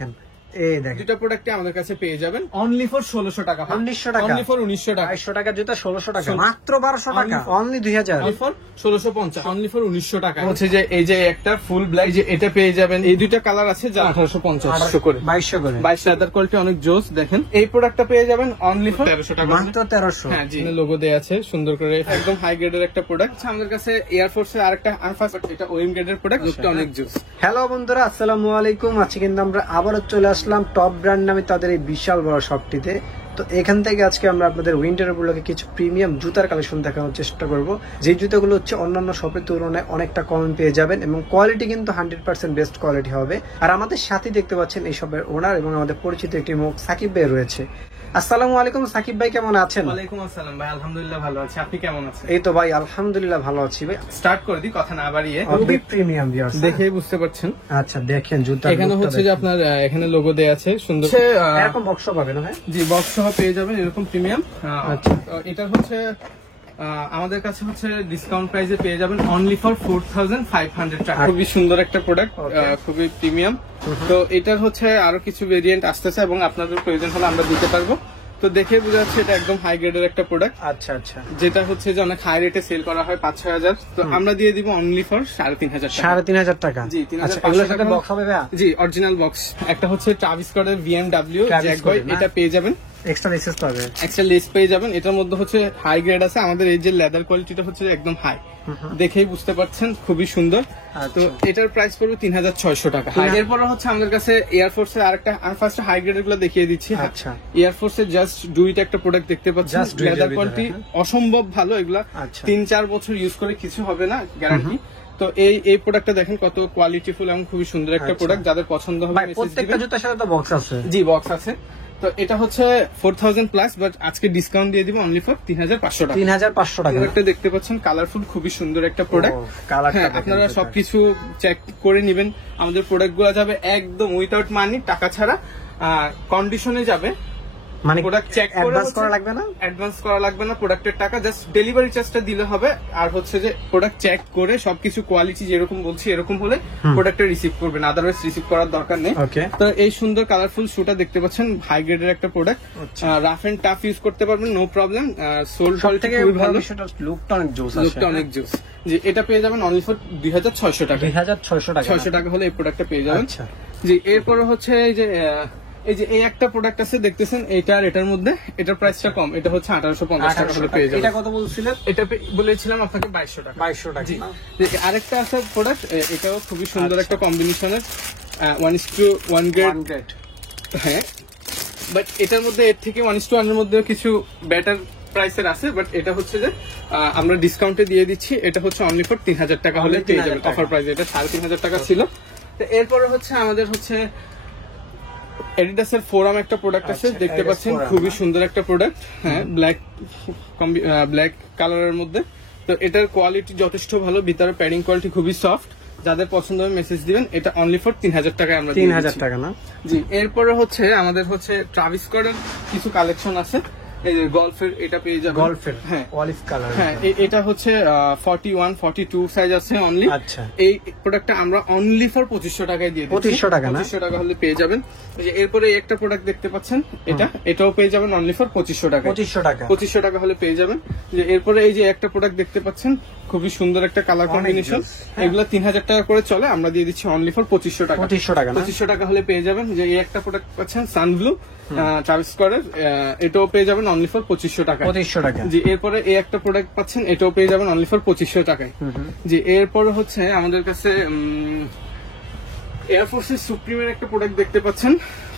দেখেন এই দেখেন দুটো প্রোডাক্টই আমাদের কাছে পেয়ে যাবেন অনলি ফর 1600 টাকা। 1900 টাকা, অনলি ফর 1900 টাকা। 2200 টাকা জুতা 1600 টাকা, মাত্র 1200 টাকা, only 2000, only for 1650, only for 1900 টাকা। হচ্ছে যে এই যে একটা ফুল ব্ল্যাক, যে এটা পেয়ে যাবেন, এই দুইটা কালার আছে যা 1850 করে, 2200 করে, 22 লেদার কোয়ালিটি অনেক জোস। দেখেন এই প্রোডাক্টটা পেয়ে যাবেন অনলি ফর 1300 টাকা, মাত্র 1300। হ্যাঁ জি, লোগো দেয়া আছে সুন্দর করে, একদম হাই গ্রেডের একটা প্রোডাক্ট। আমাদের কাছে এয়ার ফোর্সের আরেকটা আনফাস্ট, এটা ওএম গ্রেডের প্রোডাক্ট, লুকটা অনেক জোস। হ্যালো বন্ধুরা, আসসালামু আলাইকুম। আজকে কিন্তু আমরা আবারও চলে আসলাম টপ ব্র্যান্ড নামে তাদের এই বিশাল বড় শপটিতে। তো এখান থেকে আজকে আমরা আপনাদের উইন্টার উপলক্ষে কিছু প্রিমিয়াম জুতার কালেকশন দেখানোর চেষ্টা করব, যে জুতাগুলো হচ্ছে অন্যান্য শপের তুলনায় অনেকটা কম পেয়ে যাবেন এবং কোয়ালিটি কিন্তু 100% বেস্ট কোয়ালিটি হবে। আর আমাদের সাথে দেখতে পাচ্ছেন এই শপের ওনার এবং আমাদের পরিচিত একটি মুখ সাকিব ভাই রয়েছে। আসসালামু আলাইকুম সাকিব ভাই, কেমন আছেন? ওয়ালাইকুম আসসালাম ভাই, আলহামদুলিল্লাহ ভালো আছি, আপনি কেমন আছেন? এই তো ভাই আলহামদুলিল্লাহ ভালো আছি ভাই। স্টার্ট করে দিই কথা না বাড়িয়ে, খুবই প্রিমিয়াম ভিউয়ার্স, দেখেই বুঝতে পারছেন। আচ্ছা দেখেন জুতা, এখানে হচ্ছে যে আপনার এখানে লোগো দেয়া আছে সুন্দর, এরকম বক্স পাবেন না? জি বক্স সহ পেয়ে যাবেন এরকম প্রিমিয়াম। আচ্ছা এটা হচ্ছে আমাদের কাছে হচ্ছে ডিসকাউন্ট প্রাইসে পেয়ে যাবেন অনলি ফর 4500 টাকা। খুবই সুন্দর একটা প্রোডাক্ট, খুবই প্রিমিয়াম। তো এটার হচ্ছে আরো কিছু ভেরিয়েন্ট আসতেছে এবং আপনাদের প্রয়োজন হলে আমরা দিতে পারবো। তো দেখে বোঝা যাচ্ছে এটা একদম হাই গ্রেডের একটা প্রোডাক্ট। আচ্ছা আচ্ছা, যেটা হচ্ছে যে অনেক হাই রেটে সেল করা হয় 5-6 হাজার, তো আমরা দিয়ে দিব অনলি ফর 3500 টাকা। 3500 টাকা? জি, 3500 টাকা বক্স হবে ভাই? জি, অরিজিনাল বক্স। একটা হচ্ছে ট্রাভিস স্কটের VMW জ্যাক বয়, এটা পেয়ে যাবেন। এক্সট্রা লেসেস পাবে, এক্সট্রা লেস পেয়ে যাবেন। এটার মধ্যে হচ্ছে হাই গ্রেড আছে, আমাদের এই যে লেদার কোয়ালিটিটা হচ্ছে একদম হাই, দেখেই বুঝতে পারছেন খুবই সুন্দর। তো এটার প্রাইস পড়বে 3600 টাকা। এরপর হচ্ছে আমাদের কাছে এয়ার ফোর্সের আরেকটা ফার্স্ট হাই গ্রেডের গুলো দেখিয়ে দিচ্ছি। আচ্ছা, এয়ার ফোর্সের জাস্ট ডুইটা একটা প্রোডাক্ট দেখতে পাচ্ছেন, লেদার কোয়ালিটি অসম্ভব ভালো, এগুলা 3-4 বছর ইউজ করে কিছু হবে না গ্যারান্টি। তো এই প্রোডাক্টটা দেখেন কত কোয়ালিটিফুল এবং খুবই সুন্দর একটা প্রোডাক্ট, যাদের পছন্দ হবে প্রত্যেকটা জুতার সাথে তো বক্স আছে? জি বক্স আছে। তো এটা হচ্ছে 4000 প্লাস, বাট আজকে ডিসকাউন্ট দিয়ে দিব অনলি ফর 3500 টাকা। 3500 টাকা। একটা দেখতে পাচ্ছেন কালারফুল, খুবই সুন্দর একটা প্রোডাক্ট। কালারটা আপনারা সবকিছু চেক করে নেবেন, আমাদের প্রোডাক্ট গুলো যাবে একদম উইথাউট মানি, টাকা ছাড়া কন্ডিশনে যাবে। মানে প্রোডাক্ট চেক করে অ্যাডভান্স করা লাগবে না? অ্যাডভান্স করা লাগবে না, প্রোডাক্টের টাকা জাস্ট ডেলিভারি চার্জটা দিলে হবে। আর হচ্ছে যে প্রোডাক্ট চেক করে সবকিছু কোয়ালিটি যেরকম বলছি এরকম হলে প্রোডাক্টটা রিসিভ করবেন, আদারওয়াইজ রিসিভ করার দরকার নেই। তো এই সুন্দর কালারফুল শুটা দেখতে পাচ্ছেন, হাই গ্রেডের একটা product, rough and tough use করতে পারবেন, নো প্রবলেম। সোল থেকে খুবই ভালো, লুকটা অনেক জোস আছে, লুকটা অনেক জোস। জি, এটা পেয়ে যাবেন অনলি ফর 2600 টাকা। 2600 টাকা, 600 টাকা হলে এই প্রোডাক্টটা পেয়ে যাবেন। আচ্ছা জি, এরপরে হচ্ছে এই একটা প্রোডাক্ট আছে দেখতেছেন, এটার মধ্যে এটার প্রাইসটা কম, এটা হচ্ছে 1850 টাকা হলে পেয়ে যাবেন। এটা কত বলছিলেন? এটা বলেছিলাম আপনাকে 2200 টাকা। 2200 টাকা। জি, আরেকটা আছে প্রোডাক্ট, এটাও খুবই সুন্দর একটা কম্বিনেশনের 1:1 গ্রেড। হ্যাঁ, বাট এটার মধ্যে এর থেকে 1:1 এর মধ্যে কিছু বেটার প্রাইসের আছে, বাট এটা হচ্ছে যে আমরা ডিসকাউন্টে দিয়ে দিচ্ছি, এটা হচ্ছে অনলি ফর 3000 টাকা হলে পেয়ে যাবেন অফার প্রাইস। এটা 3500 টাকা ছিল। তো এরপরে হচ্ছে আমাদের হচ্ছে এডিডাসের ফোরাম একটা প্রোডাক্ট আছে, দেখতে পাচ্ছেন খুবই সুন্দর একটা প্রোডাক্ট। হ্যাঁ, ব্ল্যাক কালারের মধ্যে। তো এটার কোয়ালিটি যথেষ্ট ভালো, ভিতরে প্যাডিং কোয়ালিটি খুবই সফট, যাদের পছন্দ হবে মেসেজ দিবেন। এটা অনলি ফর 3000 টাকায় আমরা 3000 টাকা না? জি, এরপরে হচ্ছে আমাদের হচ্ছে ট্রাভিস স্কটের কিছু কালেকশন আছে। এই যে গলফের, এটা পেয়ে যাবেন গলফের, হ্যাঁ অলিভ কালার। হ্যাঁ, এটা হচ্ছে 41, 42 সাইজ আছে অনলি। আচ্ছা, এই প্রোডাক্টটা আমরা অনলি ফর 2500 টাকায় দিয়ে দিচ্ছি। 2500 টাকা না? 2500 টাকা হলে পেয়ে যাবেন। এরপরে একটা প্রোডাক্ট দেখতে পাচ্ছেন, এটাও পেয়ে যাবেন অনলি ফর 2500 টাকা। 2500 টাকা, 2500 টাকা হলে পেয়ে যাবেন। যে এরপরে এই যে একটা প্রোডাক্ট দেখতে পাচ্ছেন, খুবই সুন্দর একটা কালার কম্বিনেশন, এগুলো 3000 টাকা করে চলে, আমরা দিয়ে দিচ্ছি অনলি ফর 2500 টাকা। 2500 টাকা, 2500 টাকা হলে পেয়ে যাবেন। যে এই একটা প্রোডাক্ট পাচ্ছেন সানব্লু ট্রাভিস স্কটের, এটাও পেয়ে যাবেন অনলি ফর 2500 টাকা। 2500 টাকা। জি, এরপরে এই একটা প্রোডাক্ট পাচ্ছেন, এটাও পেয়ে যাবেন অনলি ফর 2500 টাকায়। জি, এরপরে হচ্ছে আমাদের কাছে এয়ারফোর্সের সুপ্রিমের একটা প্রোডাক্ট দেখতে পাচ্ছেন,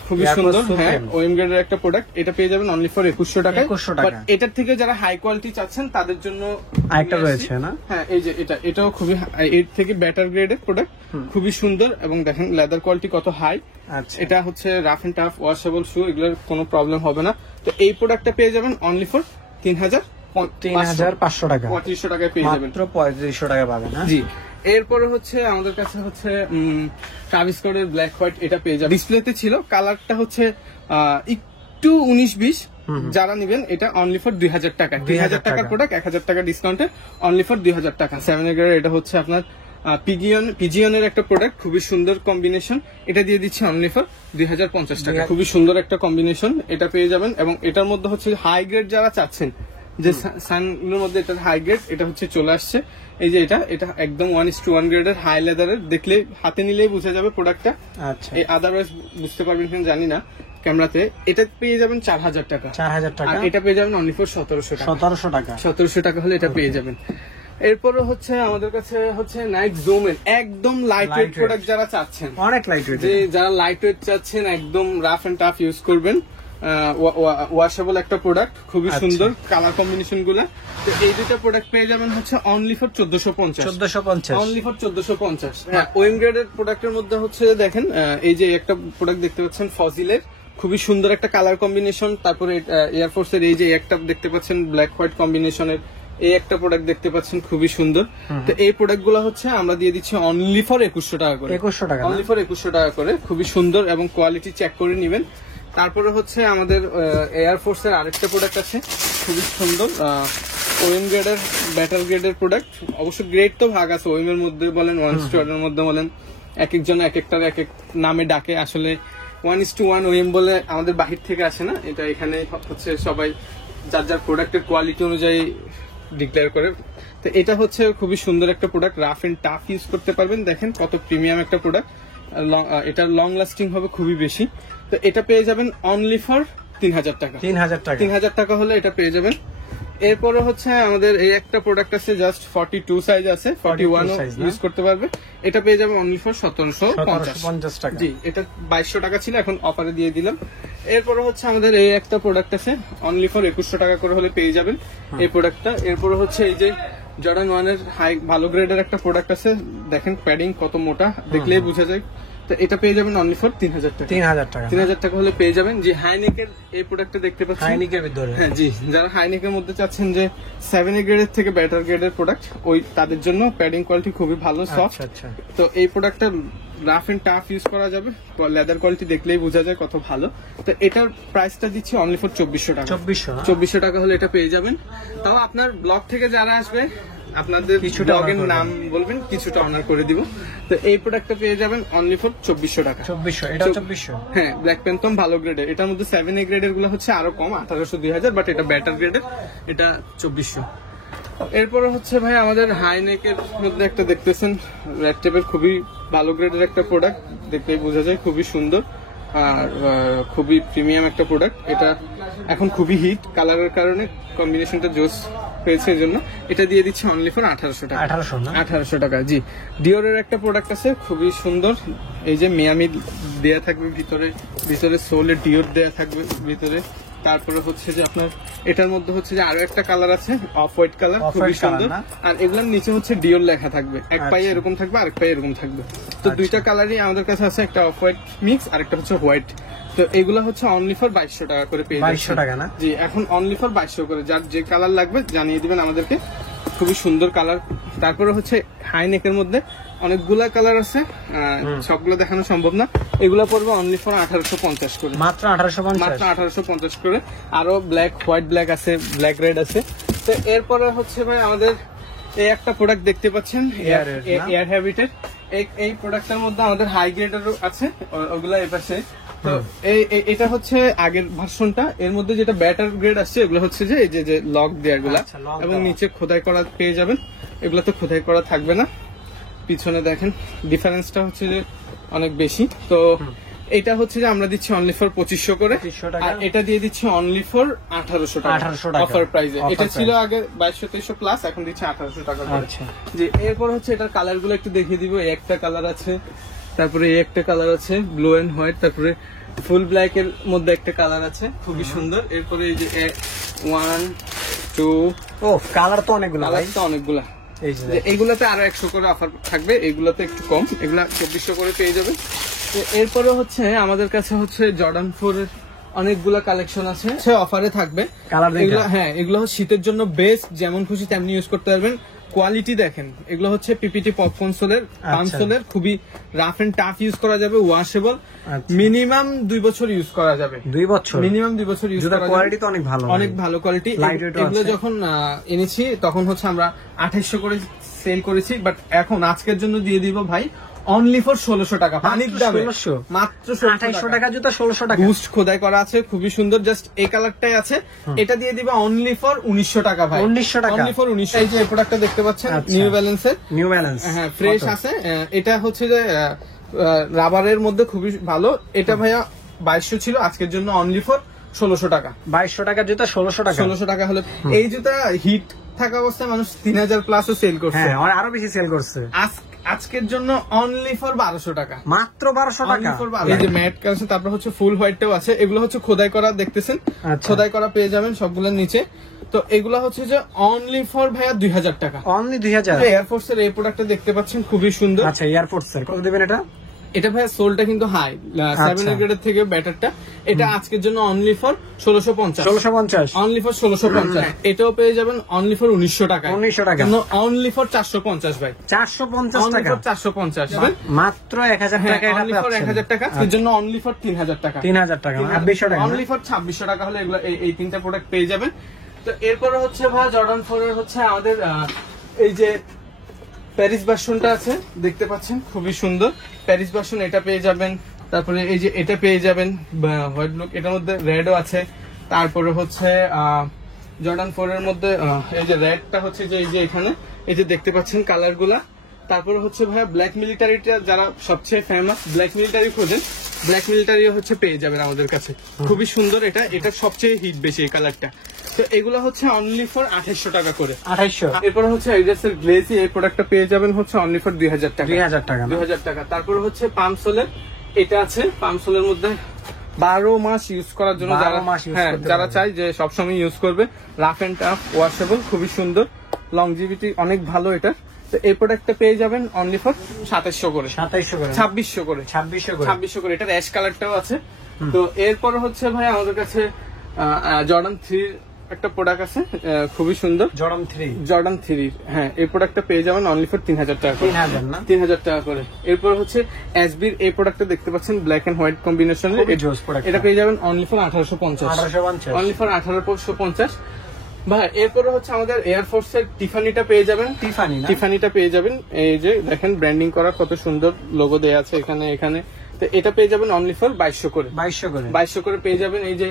খুবই সুন্দর। হ্যাঁ, ওএম গ্রেডের একটা প্রোডাক্ট, এটা পেয়ে যাবেন অনলি ফর 2100 টাকায়। 2100 টাকা। এটার থেকে যারা হাই কোয়ালিটি চাচ্ছেন তাদের জন্য আরেকটা রয়েছে না? হ্যাঁ, এই যে এটাও খুবই, এর থেকে বেটার গ্রেডের প্রোডাক্ট, খুবই সুন্দর এবং দেখেন লেদার কোয়ালিটি কত হাই। আচ্ছা, এটা হচ্ছে রাফ এন্ড টাফ ওয়াশেবল শু, এগুলোর কোনো প্রবলেম হবে না। তো এই প্রোডাক্টটা পেয়ে যাবেন অনলি ফর 3500 টাকা, 3500 টাকায় পেয়ে যাবেন। মাত্র 3500 টাকা পাবেন না? জি, এরপরে হচ্ছে আমাদের কাছে হচ্ছে ট্রাভিস স্কটের ব্ল্যাক হোয়াইট, এটা পেয়ে যাবেন। ডিসপ্লেতে ছিল, কালারটা হচ্ছে একটু 19-20, যারা নেবেন এটা অনলি ফর 2000 টাকা। 2000 টাকার প্রোডাক্ট, 1000 টাকা ডিসকাউন্টে অনলি ফর 2000 টাকা। 7 গ্রেড, এটা হচ্ছে আপনার পিজিয়নের একটা প্রোডাক্ট, খুবই সুন্দর কম্বিনেশন। এটা দিয়ে দিচ্ছি অনলি ফর 2050 টাকা। খুবই সুন্দর একটা কম্বিনেশন, এটা পেয়ে যাবেন। এবং এটার মধ্যে হচ্ছে হাই গ্রেড যারা চাচ্ছেন, যে সানগুলোর মধ্যে এটা হাই গ্রেড, এটা হচ্ছে চলে আসছে। এই যে এটা একদম 1:1 গ্রেডের হাই লেদারের, দেখলে হাতে নিলেই বোঝা যাবে প্রোডাক্টটা। আচ্ছা, এই আদারওয়াইজ বুঝতে পারবেন কিনা জানি না ক্যামেরাতে। এটা পেয়ে যাবেন 4000 টাকা। 4000 টাকা। আর এটা পেয়ে যাবেন অনলি ফর 1700 টাকা। 1700 টাকা। 1700 টাকা হলে এটা পেয়ে যাবেন। এরপরে হচ্ছে আমাদের কাছে হচ্ছে নাইক জুমের একদম লাইট ওয়েট প্রোডাক্ট যারা চাচ্ছেন, অনেক লাইট ওয়েট, যে যারা লাইট ওয়েট চাচ্ছেন, একদম রাফ এন্ড টাফ ইউজ করবেন, ওয়াশেবল একটা প্রোডাক্ট, খুবই সুন্দর কালার কম্বিনেশন গুলা। তো এই দুটো প্রোডাক্ট পেয়ে যাবেন হচ্ছে অনলি ফর 1450। Only for 1450। হ্যাঁ, ওয়েম গ্রেডের প্রোডাক্টের মধ্যে হচ্ছে দেখেন, এই যে একটা প্রোডাক্ট দেখতে পাচ্ছেন ফজিলের, খুবই সুন্দর একটা কালার কম্বিনেশন। তারপরে এয়ারফোর্সের এই যে একটা দেখতে পাচ্ছেন ব্ল্যাক হোয়াইট কম্বিনেশনের, এই একটা প্রোডাক্ট দেখতে পাচ্ছেন খুবই সুন্দর। তো এই প্রোডাক্ট গুলো হচ্ছে আমরা দিয়ে দিচ্ছি অনলি ফর 2100 টাকা করে। 2100 টাকা, অনলি ফর 2100 টাকা করে। খুবই সুন্দর এবং কোয়ালিটি চেক করে নেবেন। তারপরে হচ্ছে আমাদের এয়ারফোর্সের আরেকটা প্রোডাক্ট আছে, খুবই সুন্দর ওয়েম গ্রেডের, ব্যাটার গ্রেডের প্রোডাক্ট। অবশ্য গ্রেড তো ভাগ আছে, ওয়েম এর মধ্যে বলেন, 1:1 এর মধ্যে বলেন, এক একজন এক একটার এক এক নামে ডাকে। আসলে 1:1 ওয়েম বলে আমাদের বাহির থেকে আসে না, এটা এখানে হচ্ছে সবাই যার যার প্রোডাক্টের কোয়ালিটি অনুযায়ী ডিক্লেয়ার করে। তো এটা হচ্ছে খুবই সুন্দর একটা product, rough and tough use করতে পারবেন। দেখেন কত প্রিমিয়াম একটা প্রোডাক্ট, এটা লং লাস্টিং হবে খুবই বেশি। তো এটা পেয়ে যাবেন অনলি ফর 3000 টাকা। 3000 টাকা হলে এটা পেয়ে যাবেন। এরপরে হচ্ছে আমাদের এই একটা প্রোডাক্ট আছে, জাস্ট 42 সাইজ আছে, 41 ইউজ করতে পারবে। এটা পেয়ে যাবে অনলি ফর 1750 টাকা। জি, এটা 2200 টাকা ছিল, এখন অফারে দিয়ে দিলাম। এরপরে হচ্ছে আমাদের এই একটা প্রোডাক্ট আছে, অনলি ফর 2100 টাকা করে হলে পেয়ে যাবেন এই প্রোডাক্টটা। এরপরে হচ্ছে এই যে জর্ডান 1 এর হাই ভালো গ্রেডের একটা প্রোডাক্ট আছে, দেখেন প্যাডিং কত মোটা, দেখলেই বোঝা যায়। তো এটা পেয়ে যাবেন অনলি ফর 3000 টাকা। 3000 টাকা হলে পেয়ে যাবেন। যে হাইনেকের এই প্রোডাক্টটা দেখতে পাচ্ছেন, হাইনেকের ভিতরে, হ্যাঁ জি, যারা হাইনেকের মধ্যে চাচ্ছেন যে 7A গ্রেডের থেকে ব্যাটার গ্রেডের প্রোডাক্ট, ওই তাদের জন্য প্যাডিং কোয়ালিটি খুবই ভালো, সফট। আচ্ছা, তো এই প্রোডাক্টটা রাফ এন্ড টাফ ইউজ করা যাবে, লেদার কোয়ালিটি দেখলেই বোঝা যায় কত ভালো। তো এটার প্রাইসটা দিচ্ছি অনলি ফর 2400 টাকা। 2400 টাকা হলে এটা পেয়ে যাবেন। তাও আপনার ব্লগ থেকে যারা আসবে, আপনাদের ব্লগের নাম বলবেন, কিছুটা অনার করে দিব। তো এই প্রোডাক্টটা পেয়ে যাবেন অনলি ফর 2400 টাকা। 2400। হ্যাঁ, ব্ল্যাক প্যান্থম ভালো গ্রেডের। এটার মধ্যে 7A গ্রেডের গুলো হচ্ছে আরো কম, 1800 2000, বাট এটা ব্যাটার গ্রেডের, এটা 2400। এরপরে হচ্ছে ভাই আমাদের হাইনেকের মধ্যে একটা দেখতেছেন রেড টেপের, খুবই ভালো গ্রেডের একটা প্রোডাক্ট, দেখলেই বোঝা যায় খুবই সুন্দর আর খুবই প্রিমিয়াম একটা প্রোডাক্ট। এটা এখন খুবই হিট, কালারের কারণে কম্বিনেশনটা জোস হয়েছে, এই জন্য এটা দিয়ে দিচ্ছি অনলি ফর 1800 টাকা। 1800 টাকা, জি। ডিওরের একটা প্রোডাক্ট আছে খুবই সুন্দর, এই যে মিয়ামি দেয়া থাকবে ভিতরে সোলে ডিওর দেয়া থাকবে ভিতরে। তারপরে হচ্ছে যে আপনার এটার মধ্যে হচ্ছে যে আরো একটা কালার আছে, অফ হোয়াইট কালার, খুবই সুন্দর। আর এগুলোর নিচে হচ্ছে ডিওর লেখা থাকবে, এক পায়ে এরকম থাকবে, আরেক পায়ে এরকম থাকবে। তো দুইটা কালারই আমাদের কাছে আছে, একটা অফ হোয়াইট মিক্স আর একটা হচ্ছে হোয়াইট। তো এগুলা হচ্ছে অনলি ফর 2200 টাকা করে পেয়ে যাবেন। 2200 টাকা না? জি, এখন অনলি ফর 2200 করে। যার যে কালার লাগবে জানিয়ে দিবেন আমাদেরকে, খুবই সুন্দর কালার। তারপরে হচ্ছে হাই নেকের মধ্যে অনেকগুলা কালার আছে, সবগুলো দেখানো সম্ভব না। এগুলা পড়বে অনলি ফর 1850 করে, মাত্র 1850 করে। আরো ব্ল্যাক হোয়াইট ব্ল্যাক আছে, ব্ল্যাক রেড আছে। তো এরপরে হচ্ছে ভাই আমাদের এই একটা প্রোডাক্ট দেখতে পাচ্ছেন, এয়ার হ্যাবিটের। এই প্রোডাক্টের মধ্যে আমাদের হাই গ্রেডেরও আছে, ওগুলা এই পাশে। তো এটা হচ্ছে আগের ভার্সনটা, এর মধ্যে যেটা ব্যাটার গ্রেড আসছে এগুলো হচ্ছে যে এই যে লক দেয়া গুলা, এবং নিচে খোদাই করা পেয়ে যাবেন। এগুলো তো খোদাই করা থাকবে না। পিছনে দেখেন ডিফারেন্সটা হচ্ছে যে অনেক বেশি। তো এটা হচ্ছে যে আমরা দিচ্ছি অনলি ফর 2500 করে, আর এটা দিয়ে দিচ্ছি অনলি ফর 1800 টাকা অফার প্রাইসে। এটা ছিল আগে 2200-2300 প্লাস, এখন দিচ্ছি 1800 টাকা করে। যে এরপর হচ্ছে এটার কালার গুলো একটু দেখিয়ে দিব। একটা কালার আছে, তারপরে এই একটা কালার আছে ব্লু এন্ড হোয়াইট, তারপরে ফুল ব্ল্যাক এর মধ্যে একটা কালার আছে, খুবই সুন্দর। এরপরে এই যে 1 2, ও কালার তো অনেকগুলা, এইগুলাতে আরো 100 করে অফার থাকবে, এইগুলাতে একটু কম, এগুলা 2400 করে পেয়ে যাবে। এরপরে হচ্ছে আমাদের কাছে হচ্ছে জর্ডান 4 এর অনেকগুলা কালেকশন আছে, সে অফারে থাকবে। হ্যাঁ, এগুলো শীতের জন্য বেস্ট, যেমন খুশি তেমনি ইউজ করতে পারবেন। কোয়ালিটি দেখেন, এগুলো হচ্ছে পিপিটি পপকর্ন সোলের, পাম সোলের, খুবই রাফ এন্ড টাফ ইউজ করা যাবে, ওয়াশেবল, মিনিমাম 2 বছর ইউজ করা যাবে। 2 বছর মিনিমাম 2 বছর ইউজ করা যাবে। কোয়ালিটি তো অনেক ভালো, অনেক ভালো কোয়ালিটি। এগুলো যখন এনেছি তখন হচ্ছে আমরা 2800 করে সেল করেছি, বাট এখন আজকের জন্য দিয়ে দিব ভাই অনলি ফর 1600 টাকা পানির দামে, মাত্র 2800 টাকা জুতা 1600 টাকা। বুস্ট খোদাই করা আছে, খুবই সুন্দর, জাস্ট এই কালারটাই আছে। এটা দিয়ে দিবা অনলি ফর 1900 টাকা ভাই, 1900 টাকা, অনলি ফর 1900। এই যে এই প্রোডাক্টটা দেখতে পাচ্ছেন নিউ ব্যালেন্সের, নিউ ব্যালেন্স, হ্যাঁ ফ্রেশ আছে। এটা হচ্ছে যে রাবারের মধ্যে খুবই ভালো। এটা ভাইয়া 2200 ছিল, আজকের জন্য অনলি ফর 1600 টাকা। 2200 টাকা জুতা 1600 টাকা, 1600 টাকা হলে এই জুতা হিট থাকা অবস্থায় মানুষ 3000 প্লাসও সেল করছে, হ্যাঁ আরো বেশি সেল করছে। আজকের জন্য অনলি ফর 1200 টাকা, মাত্র 1200 টাকা। এই যে ম্যাট কাছে, তারপর হচ্ছে ফুল হোয়াইটটাও আছে। এগুলো হচ্ছে খোদাই করা, দেখতেছেন খোদাই করা পেয়ে যাবেন সবগুলোর নিচে। তো এগুলো হচ্ছে যে অনলি ফর ভাইয়া 2000 টাকা, অনলি 2000। এয়ারফোর্স এর এই প্রোডাক্টটা দেখতে পাচ্ছেন খুবই সুন্দর। আচ্ছা এয়ারফোর্স স্যার কত দিবেন এটা? এটা ভাইয়া সোলটা কিন্তু হাই 7 গ্রেডের থেকে ব্যাটারটা। এটা আজকের জন্য অনলি ফর 1650, 1650, অনলি ফর 1650। এটাও পেয়ে যাবেন অনলি ফর 1900 টাকা, 1900 টাকা, অনলি ফর 450 ভাই, 450 টাকা, 450 মাত্র 1000 টাকা। এটা অনলি ফর 1000 টাকা, এর জন্য অনলি ফর 3000 টাকা, 3000 টাকা, 2600 টাকা, অনলি ফর 2600 টাকা হলে এগুলো এই তিনটা প্রোডাক্ট পেয়ে যাবেন। তো এরপরে হচ্ছে ভাইয়া জর্ডান 4 এর হচ্ছে আমাদের এই যে প্যারিস ভার্সনটা আছে, দেখতে পাচ্ছেন খুবই সুন্দর প্যারিস ভার্সন, এটা পেয়ে যাবেন। তারপরে এই যে এটা পেয়ে যাবেন হোয়াইট ব্লু, এটার মধ্যে রেডও আছে। তারপরে হচ্ছে জর্ডান 4 এর মধ্যে এই যে রেডটা হচ্ছে যে এই যে এখানে এই যে দেখতে পাচ্ছেন কালার গুলা। তারপরে হচ্ছে ভাইয়া ব্ল্যাক মিলিটারিটা যারা সবচেয়ে ফেমাস, ব্ল্যাক মিলিটারি খোঁজেন, ব্ল্যাক মিলিটারি হচ্ছে পেয়ে যাবেন আমাদের কাছে, খুবই সুন্দর। এটা সবচেয়ে হিট বেশি এই কালারটা। তো এগুলো হচ্ছে অনলি ফর 2800 টাকা করে, 2800। এরপর হচ্ছে এডিডাসের গ্লেজি, এই প্রোডাক্টটা পেয়ে যাবেন হচ্ছে অনলি ফর 2000 টাকা, 2000 টাকা, 2000 টাকা। তারপর হচ্ছে পামসোলের এটা আছে, পামসোলের মধ্যে 12 মাস ইউজ করার জন্য, যারা চাই যে সবসময় ইউজ করবে, রাফ এন্ড টাফ ওয়াশেবল, খুবই সুন্দর, লংজিভিটি অনেক ভালো এটা। তো এই প্রোডাক্টটা পেয়ে যাবেন অনলি ফর 2700 করে, 2700 করে, 2600 করে, 2600 করে। এটার অ্যাশ কালারটাও আছে। তো এরপর হচ্ছে ভাই আমাদের কাছে জর্ডান 3 একটা প্রোডাক্ট আছে, খুবই সুন্দর, জর্ডান 3, হ্যাঁ এই প্রোডাক্টটা পেয়ে যাবেন অনলি ফর 3000 টাকা, 3000 টাকা করে। এরপর হচ্ছে এসবির এই প্রোডাক্টটা দেখতে পাচ্ছেন ব্ল্যাক এন্ড হোয়াইট কম্বিনেশনের, এটা পেয়ে যাবেন অনলি ফর 1850, অনলি ফর 1850 ভাই। এরপরে হচ্ছে আমাদের এয়ারফোর্স এর টিফানিটা পেয়ে যাবেন, টিফানিটা পেয়ে যাবেন। এই যে দেখেন ব্র্যান্ডিং করা কত সুন্দর, লোগো দেয়া আছে এখানে। তো এটা পেয়ে যাবেন অনলি ফর 2200 করে, 2200 করে পেয়ে যাবেন। এই যে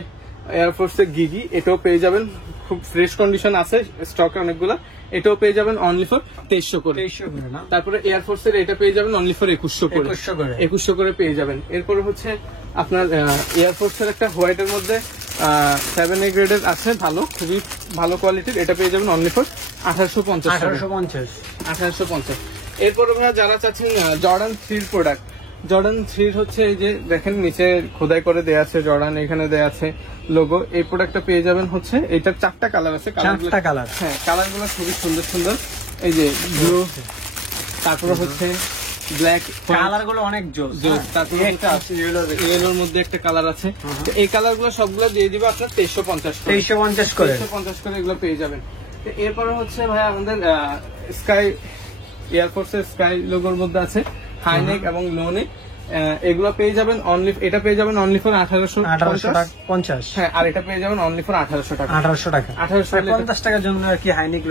এয়ারফোর্স এর গিগি, এটাও পেয়ে যাবেন, খুব ফ্রেশ কন্ডিশন আছে, স্টকে অনেকগুলা, এটাও পেয়ে যাবেন অনলি ফর 2300 করে। তারপরে এয়ারফোর্স এর এটা পেয়ে যাবেন অনলি ফর 2100 করে পেয়ে যাবেন। এরপরে হচ্ছে আপনার এয়ারফোর্স এর একটা হোয়াইটের মধ্যে 7A গ্রেডের আছে, ভালো, খুবই ভালো কোয়ালিটির, এটা পেয়ে যাবেন অনলি ফর 1850। এরপরে ভাইয়া যারা চাচ্ছেন জর্ডান 3 প্রোডাক্ট, জর্ডান 3 হচ্ছে এই যে দেখেন নিচে খোদাই করে দেয়া আছে জর্ডান, এখানে দেয়া আছে লোগো। এই প্রোডাক্টটা পেয়ে যাবেন হচ্ছে, এটার 4টা কালার আছে, কালার, হ্যাঁ কালারগুলো খুবই সুন্দর সুন্দর। এই যে ব্লু, তারপরে হচ্ছে ব্ল্যাক, কালার গুলো অনেক জোস। তারপরে ইয়েলোর মধ্যে একটা কালার আছে। এই কালার গুলো সবগুলো দিয়ে দিবে আপনার 2350 করে, 2350 করে এগুলো পেয়ে যাবেন। এরপরে হচ্ছে ভাই আমাদের স্কাই, এয়ারফোর্সের স্কাই লোগোর মধ্যে আছে হাইনেক এবং লোনেক, এগুলো পেয়ে যাবেন অনলি, এটা পেয়ে যাবেন অনলি ফর 1850, হ্যাঁ, আর এটা পেয়ে যাবেন অনলি ফর 1800 টাকা, 1850 টাকার জন্য আর কি হাইনেক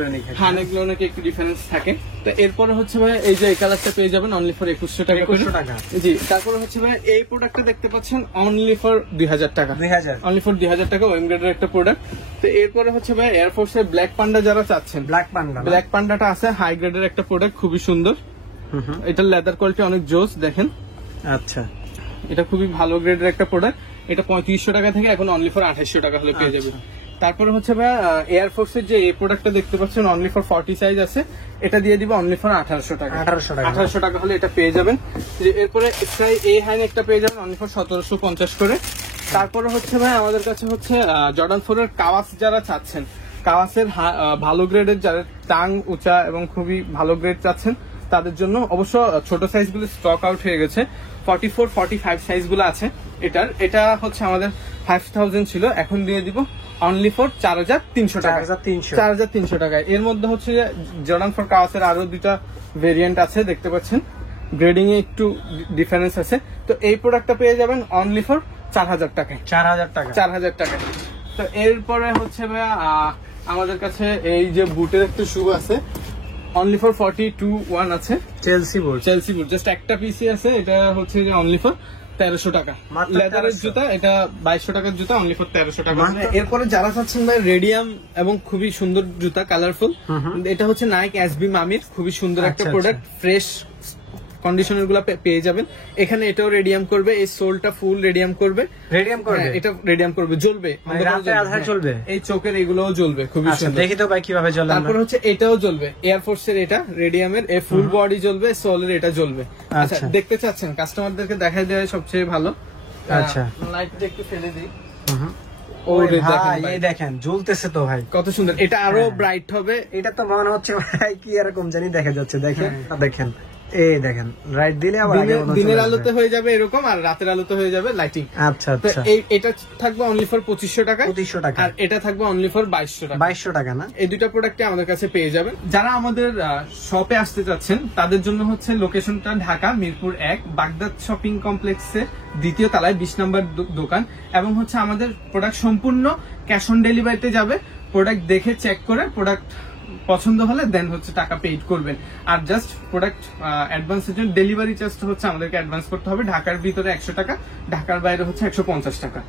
লোনেক একটু ডিফারেন্স থাকে। তো এরপরে হচ্ছে ভাই এই যে এই কালারটা পেয়ে যাবেন অনলি ফর 2100 টাকা, 2100 টাকা, জি। তারপরে হচ্ছে ভাই এই প্রোডাক্টটা দেখতে পাচ্ছেন অনলি ফর 2000 টাকা, অনলি ফর 2000 টাকা, ওয়েম গ্রেডের একটা প্রোডাক্ট। তো এরপরে হচ্ছে ভাই এয়ারফোর্সের ব্ল্যাক পান্ডা যারা চাচ্ছেন, ব্ল্যাক পান্ডাটা আছে, হাই গ্রেডের একটা প্রোডাক্ট, খুবই সুন্দর, এটার লেদার কোয়ালিটি অনেক জোস, দেখেন। আচ্ছা, এটা খুবই ভালো গ্রেডের একটা প্রোডাক্ট, এটা 3500 টাকা থেকে এখন অনলি ফর 2800 টাকা হলে পেয়ে যাবে। তারপরে হচ্ছে ভাই এয়ারফোর্সের যে এই প্রোডাক্টটা দেখতে পাচ্ছেন অনলি ফর 40 সাইজ আছে, এটা দিয়ে দিব অনলি ফর 1800 টাকা, 1800 টাকা হলে এটা পেয়ে যাবেন। এরপরে স্কাই এ হাইনেকটা পেয়ে যাবেন অনলি ফর 1750 করে। তারপরে হচ্ছে ভাই আমাদের কাছে হচ্ছে জর্ডান 4 এর কাওয়াস যারা চাচ্ছেন, কাওয়াসের ভালো গ্রেডের যারা টাং উঁচা এবং খুবই ভালো গ্রেড চাচ্ছেন, তাদের জন্য অবশ্য ছোট সাইজ গুলো স্টক আউট হয়ে গেছে, 44, 45 সাইজ গুলো আছে। এটা হচ্ছে আমাদের 5000 ছিল, এখন দিয়ে দিব অনলি ফর 4300 টাকা, 4300 টাকায়। এর মধ্যে হচ্ছে জর্ডান 4 কাওয়াসের আরো 2টা ভেরিয়েন্ট আছে, দেখতে পাচ্ছেন গ্রেডিং এ একটু ডিফারেন্স আছে। তো এই প্রোডাক্টটা পেয়ে যাবেন অনলি ফর 4000 টাকায়, 4000 টাকায়। তো এরপরে হচ্ছে ভাইয়া আমাদের কাছে এই যে বুটের একটা শু আছে, অনলি ফর 42 আছে। চেলসি বোর্ড, চেলসি বুট জাস্ট একটা পিসি আছে, এটা হচ্ছে যে অনলি ফর 1300 টাকা। মাত্র লেদারের 1300 জুতা, এটা 2200 টাকার জুতা, অনলি ফর 1300 টাকা। মাত্র। এরপরে যারা চাচ্ছেন ভাই রেডিয়াম এবং খুবই সুন্দর জুতা, কালারফুল, এটা হচ্ছে নাইক এসবি মামির খুবই সুন্দর একটা আচ্ছা, প্রোডাক্ট, ফ্রেশ কন্ডিশনার গুলা পেয়ে যাবেন এখানে। এটাও রেডিয়াম করবে, এই সোলটা ফুল রেডিয়াম করবে। রেডিয়াম করবে, হ্যাঁ, এটা রেডিয়াম করবে, জ্বলবে, মানে অন্ধকারে রাতে জ্বলবে। আধারে হ্যাঁ, জ্বলবে। এই চোখের এগুলোও জ্বলবে, খুবই আচ্ছা সুন্দর। দেখি তো ভাই কিভাবে জ্বলে। তারপর হচ্ছে এটাও জ্বলবে, এয়ারফোর্সের এটা রেডিয়ামের, এ ফুল বডি জ্বলবে, সোলের এটা জ্বলবে। আচ্ছা আচ্ছা। দেখতে চাচ্ছেন, কাস্টমারদেরকে দেখাই দেওয়া সবচেয়ে ভালো। আচ্ছা। লাইটটা একটু ফেলে দিই। ওরে ওরে দেখেন ভাই, ভাই। এই দেখেন জ্বলতেছে তো ভাই, কত সুন্দর, এটা আরো হ্যাঁ। ব্রাইট হবে। এটা তো মনে হচ্ছে ভাই কি এরকম জানি দেখা যাচ্ছে, দেখেন দেখেন, এই দেখেন রাইট দিলে আবার আগের মতো দিনের চলে আসবে। আলোতে হয়ে যাবে এরকম, আর রাতের আলোতে হয়ে যাবে লাইটিং। আচ্ছা তো আচ্ছা, এটা থাকবে অনলি ফর 2500 টাকা, 2500 টাকা, আর এটা থাকবে অনলি ফর 2200 টাকা। 2200 টাকা না? এই দুইটা প্রোডাক্টই আমাদের কাছে পেয়ে যাবেন। যারা আমাদের শপে আসতে চাচ্ছেন তাদের জন্য হচ্ছে লোকেশনটা ঢাকা মিরপুর 1 বাগদাদ শপিং কমপ্লেক্সের 2য় তলায় 20 নম্বর দোকান, এবং হচ্ছে আমাদের প্রোডাক্ট সম্পূর্ণ ক্যাশ অন ডেলিভারিতে যাবে। প্রোডাক্ট দেখে চেক করে প্রোডাক্ট পছন্দ হলে দেন হচ্ছে টাকা পেইড করবেন। আর জাস্ট প্রোডাক্ট অ্যাডভান্সের জন্য ডেলিভারি চার্জটা হচ্ছে আমাদেরকে অ্যাডভান্স করতে হবে। ঢাকার ভিতরে 100 টাকা, ঢাকার বাইরে হচ্ছে 150 টাকা।